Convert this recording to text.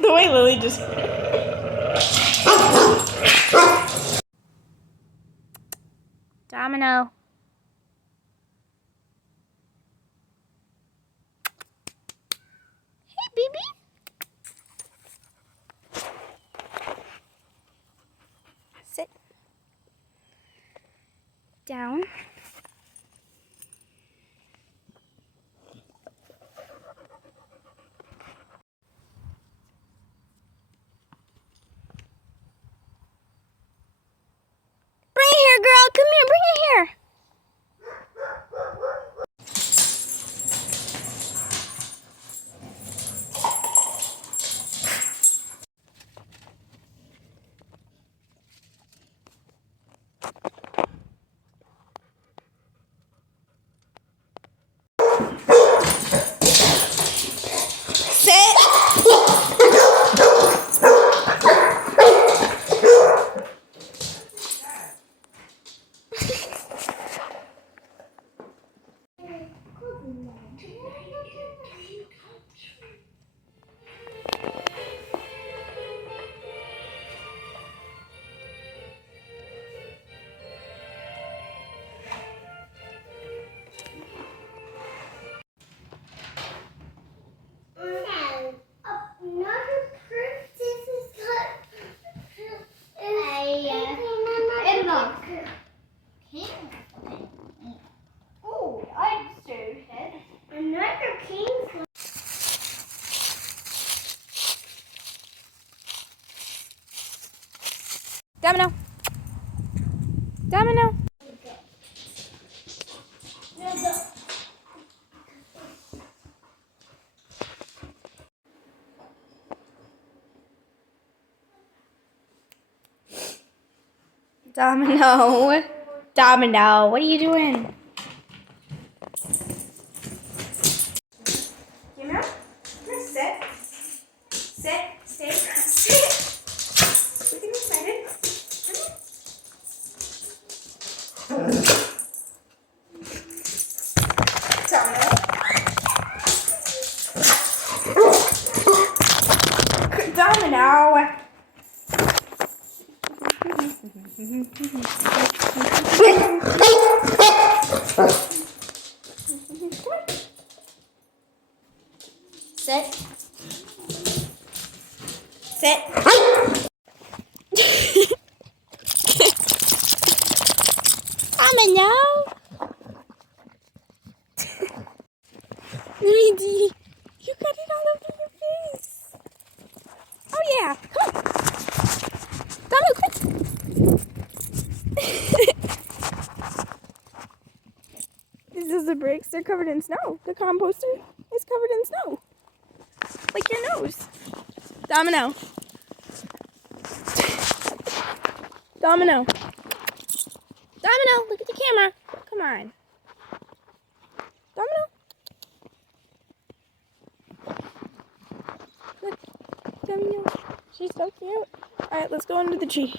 The way Lily just... Domino. Hey, baby. Sit. Down. Bring it here, girl. Come here. Bring it here. Sit. Domino. Domino. Domino. Domino, what are you doing? You know? Come sit. Sit. Stay. Sit. We're getting excited. Domino. Sit. Sit. Domino. Luigi, you got it all over your face. Oh yeah, come on. Domino, quick. These are the bricks. They're covered in snow. The composter is covered in snow. Like your nose. Domino. Domino. Domino, look at the camera. Come on. Domino. Look. Domino. She's so cute. Alright, let's go under the tree.